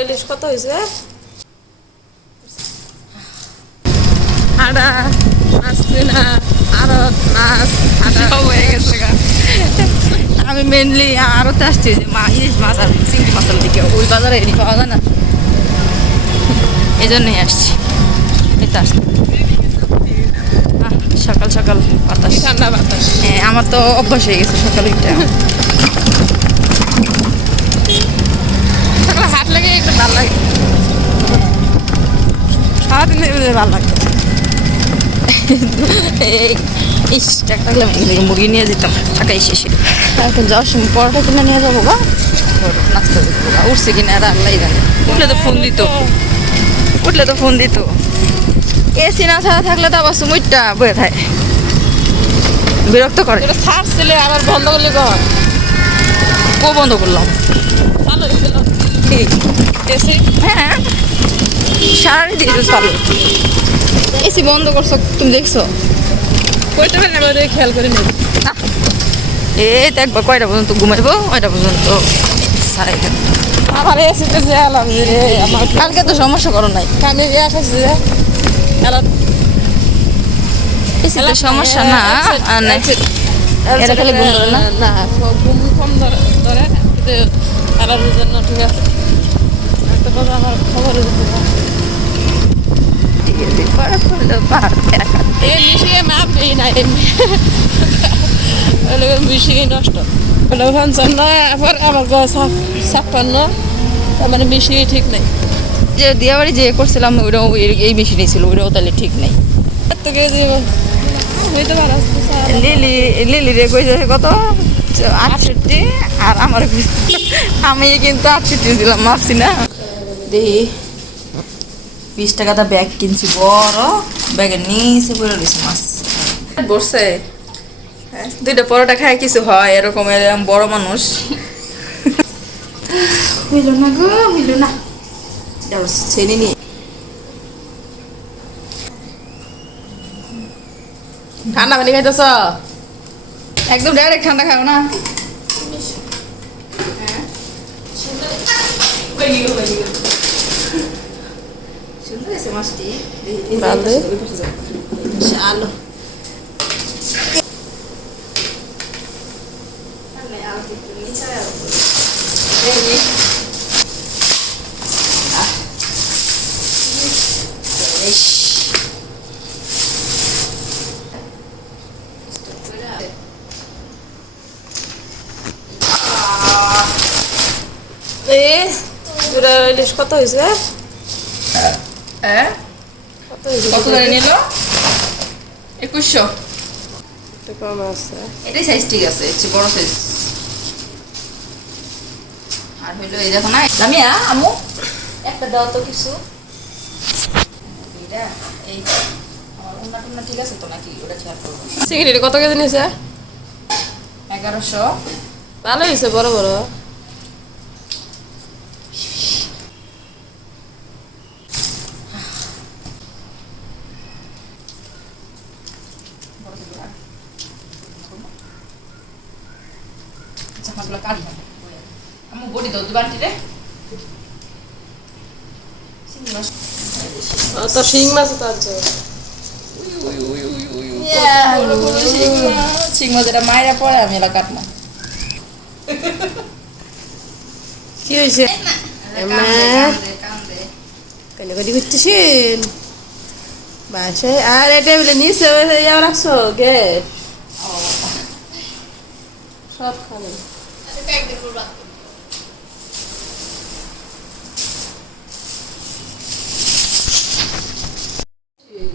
ইলিশ কত হয়েছে? আড়া আসছে না, আড়ত মাছ সব হয়ে গেছে। আমি মেনলি আড়তে আসছি যে ইলিশ মাছ আর চিংড়ি মাছের দিকে, ওই বাজারে এটি পাওয়া যায় না, এই জন্যই আসছি। এটা আসছি সকাল সকাল বাতাস, ঠান্ডা বাতাস। হ্যাঁ, আমার তো অভ্যাস হয়ে গেছে সকালে এটা। সকালে হাট লাগে একটু ভালো লাগে, সারাদিন ভালো লাগে। ইস টাকা থাকলে মুরগি নিয়ে যেতাম টাকাই শেষে। এখন যাওয়ার সময় পরোটা কিনে নিয়ে যাবো গা, নাস্তা দেবো গা। উঠছে কিনা আর আল্লাহ জানে। উঠলে তো ফোন দিত, উঠলে তো ফোন দিত। এসি না ছাড়া থাকলে তো আবার সুমিটটা বয়ে থাকে, বিরক্ত করে। ছাড়ছিলে আবার বন্ধ করলে কখন? বন্ধ করলাম, ভালো হয়েছিল। এসি হ্যাঁ সারাদিন দেখেছো চালু। এসি বন্ধ করছো তুমি দেখছো? কইতে পারি না, খেয়াল করে নেব। এই তো একবার কয়টা পর্যন্ত ঘুমাইবো, ওইটা পর্যন্ত সারাই দেন। আমার এসিতে যে এলাম রে, আমার কালকে তো সমস্যা করো নাই। আমি আসছি যে এসিতে সমস্যা না, এটা খালি ঘুম ধরে না, না ঘুম কম ধরে কিন্তু এলার্জির জন্য ঠিক আছে। একটা কথা আমার খবর মিশিয়ে মাপ দিই না, মিশিয়ে নষ্ট পঞ্চান্ন আবার আমার ছাপ্পান্ন, তার মানে মিশিয়ে ঠিক নেই। যে দিয়াবাড়ি যে করছিলাম ওইটাও এই মেশিনই ছিল, ওইটাও তাহলে ঠিক নেই। লিলি লিলি রে কইছে কত 68, আর আমার আমি কিন্তু 68 ছিলাম, মাপছি না। দেখি 20 টাকাটা ব্যাগ কিনছি, বড় ব্যাগের নিচে পড়ে রয়েছে মাছ বসছে। দুইটা পরোটা খায় কিছু হয় এরকম, এরকম বড় মানুষ হইল না গো, হইল না। ছেড়ে নিয়ে ঠান্ডা পানি খাইতেছ? একদম ডাইরেক্ট ঠান্ডা খাও না। সুন্দর হয়েছে মাছটি, আলো ইলিশ কত হয়েছে? কত করে নিল? 2100। কম আছে, এটাই সাইজ ঠিক আছে, একটু বড় সাইজ। আর হইলো এই দেখো না লামিয়া, আম্মু একটা দাও তো কিছু। এইটা এই আমার উন্না ঠিক আছে তো নাকি? ওটা শেয়ার করবো। সিগারেট কত কেজি নিয়েছে? 1100। ভালো হয়েছে, বড় বড়। তো শিং মাছ তো আছে, শিং মাছ এটা মায়েরা পরে আমি এলা কাটলাম। কি হয়েছে? কান্নাকাটি করতেছেন বাসায়? আর এটা বলে নিচে রাখছো গেট সব খাবে।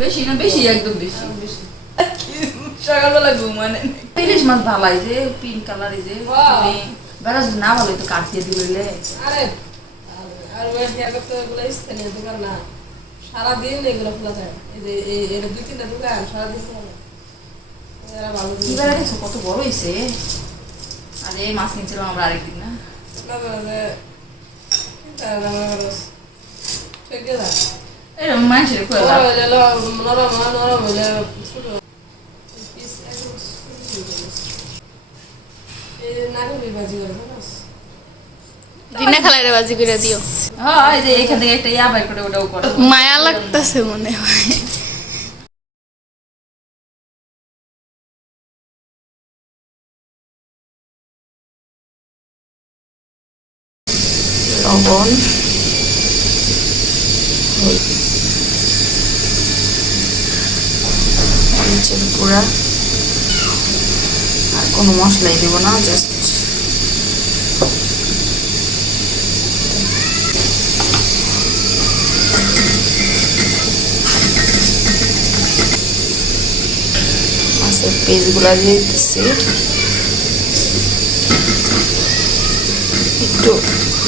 বেশি না, বেশি একদম বেশি। সকালবেলা ঘুমানে ইলিশ মাছ ভালাই যে পিঙ্ক কালার, এই যে বেড়া না ভালো তো কাটিয়ে দিলে। আরে আর ওই তো এগুলো স্থানীয় দোকান না, সারাদিন এগুলো খোলা যায়। এই যে এর 2-3টা দোকান সারাদিন ভালো। এবার দেখছো কত বড় হয়েছে। আর এই মাছ কিনছিলাম আমরা আরেকদিন না, ঠিক আছে এরকম মানুষের নরম নরম হইলে ছোট নারকেল ভাজি করে রিনা খালারে বাজি করে দিও। হ্যাঁ এই যে এখান থেকে একটা ইয়া বাই করে ওটাও করো। মায়া লাগতেছে মনে হয়। লবণ, মরিচের গুঁড়া, আর কোনো মশলাই দেবো না, জাস্ট মাছের পিসগুলা দিয়ে দিচ্ছি। একটু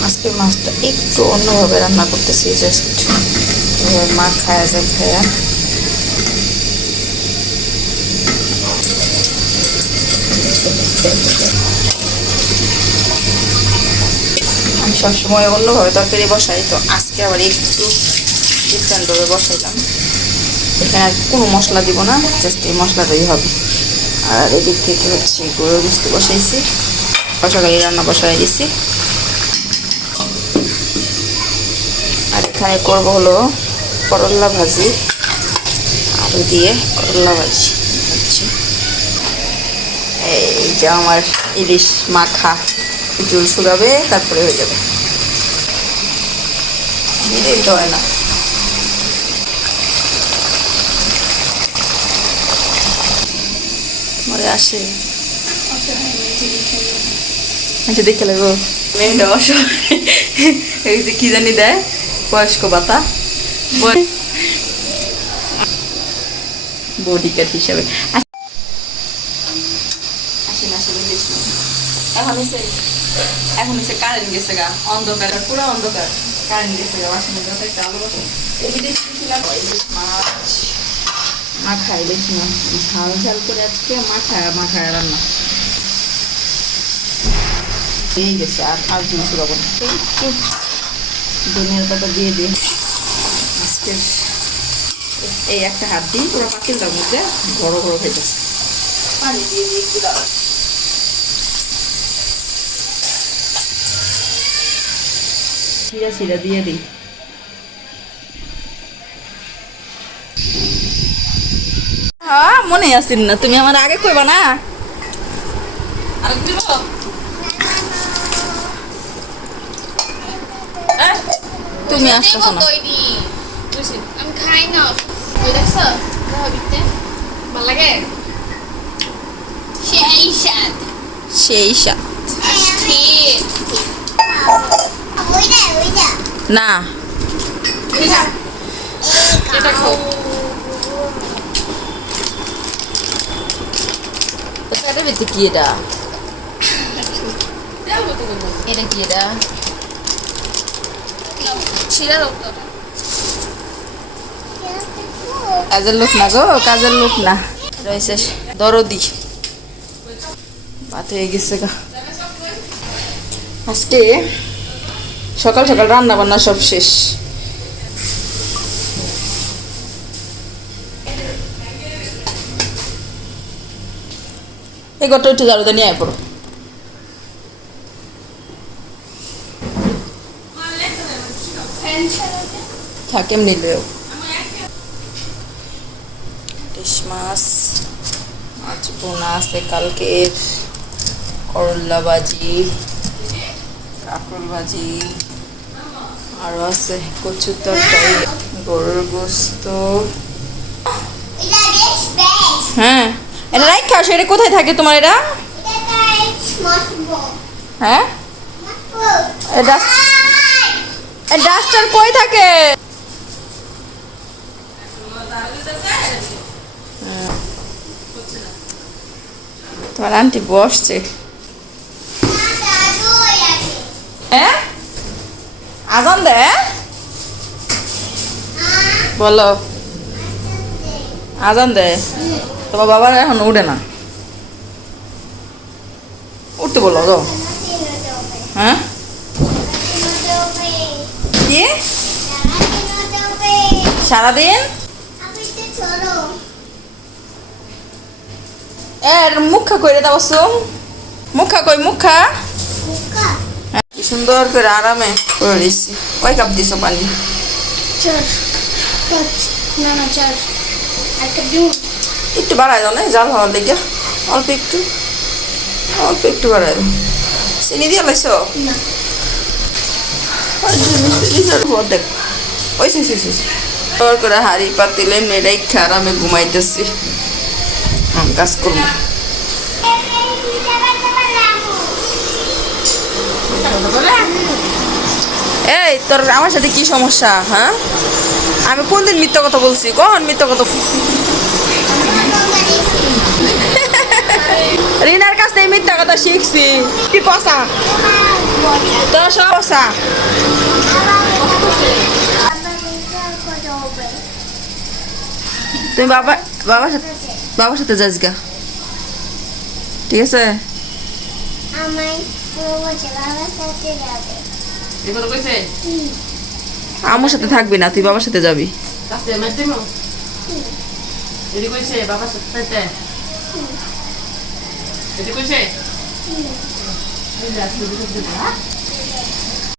আজকের মাছটা একটু অন্যভাবে রান্না করতেছি, জাস্ট মা খায়া যায় খায়া। আমি সবসময় অন্যভাবে তরকারি বসাই, তো আজকে আবার একটু ডিফারেন্টভাবে বসাইলাম। এখানে আর কোনো মশলা দিব না, জাস্ট এই মশলাটাই হবে। আর এদিক থেকে হচ্ছে গরুর গোশত বসাইছি, সকালে রান্না বসাই দিছি। আর এখানে করবো হলো করল্লা ভাজি, আলু দিয়ে করল্লা ভাজি হচ্ছে। এইটা আমার ইলিশ মাখা, জল শুকাবে তারপরে হয়ে যাবে, দিতে হয় না। মরে আসে আচ্ছা দেখে লাগবো। মেয়েটা অসহায়, এই যে কি জানি দেয় বয়স্ক ভাতা, বডি কার্ড হিসাবে। এখন এসে কারেন্ট গেছে গা, অন্ধকার পুরো অন্ধকার, কারেন্ট গেছে গা। বাসন একটা আলো বসে মাছ মাখা, ইলিশ মাছ ঝাল ঝাল করে আজকে মাখা রান্না হয়ে গেছে। আর জিনিস লবণ একটু ধনিয়ার পাতা দিয়ে দিই। আজকে এই একটা হাত দিই পুরো পাতিলটার মধ্যে ঘড়ো ঘড়ো খাইতেছে, পানি দিয়ে দিই একটু দাও। চিরা দিয়ে দিই। হ্যাঁ মনে আসেন না, তুমি আমার আগে কইবা না। তুমি আসতেছো না, আমি খাই না। ওই দেখছো ভালো লাগে, সেই স্বাদ সেই স্বাদ না। এটা খাও। কি এটা? এটা কি এটা? কাজের লোক না গো, কাজের লোক না, রয়েছে দরদি। ভাত হয়ে গেছে গা। আজকে সকাল সকাল রান্না বান্না সব শেষ। এই ঘরটা উঠে ঝাড়ুটা নিয়ে আয় পড়ো। থাকে নিলেও ইলিশ মাছ, মাছ বোনা আছে কালকের, করল্লা ভাজি, কাঁকরোল ভাজি, আরও আছে কচুর তরকারি, গরুর গোস্ত। হ্যাঁ এটা রাইট খাও। সেটা কোথায় থাকে তোমার? এটা হ্যাঁ ডাস্টার কই থাকে? তোমার আন্টি বসছে। হ্যাঁ আজান দে, বলো আজান দে। তোমার বাবার এখন উঠে না, উঠতে বলো গো। হ্যাঁ কি সারাদিন? এর মুখা কইরে দাও সুম, মুখা কই মুখা। কিছু সুন্দর করে আরামে করে দিচ্ছি। কয় কাপ দিছো পানি? 4 5 না 4 একটা দিন একটু বাড়াই দাও না, জাল হওয়ার লেগে অল্প একটু বাড়াই দাও। চিনি দিয়ে লাইছো? না দেখ ওই সুন্দর করে হাড়ি পাতিলে মেয়েরাই আরামে ঘুমাইতেছি। কাজ করবো। এই তোর আমার সাথে কি সমস্যা? হ্যাঁ, আমি কোন দিন মিথ্যা কথা বলছি? কখন মিথ্যা কথা? রিনার কাছ থেকে মিথ্যা কথা শিখছি। কি পচা তোর সব পচা। তুমি বাবার সাথে যাস গা, ঠিক আছে? আমার সাথে থাকবি না, তুই বাবার সাথে যাবি। বাবার সাথে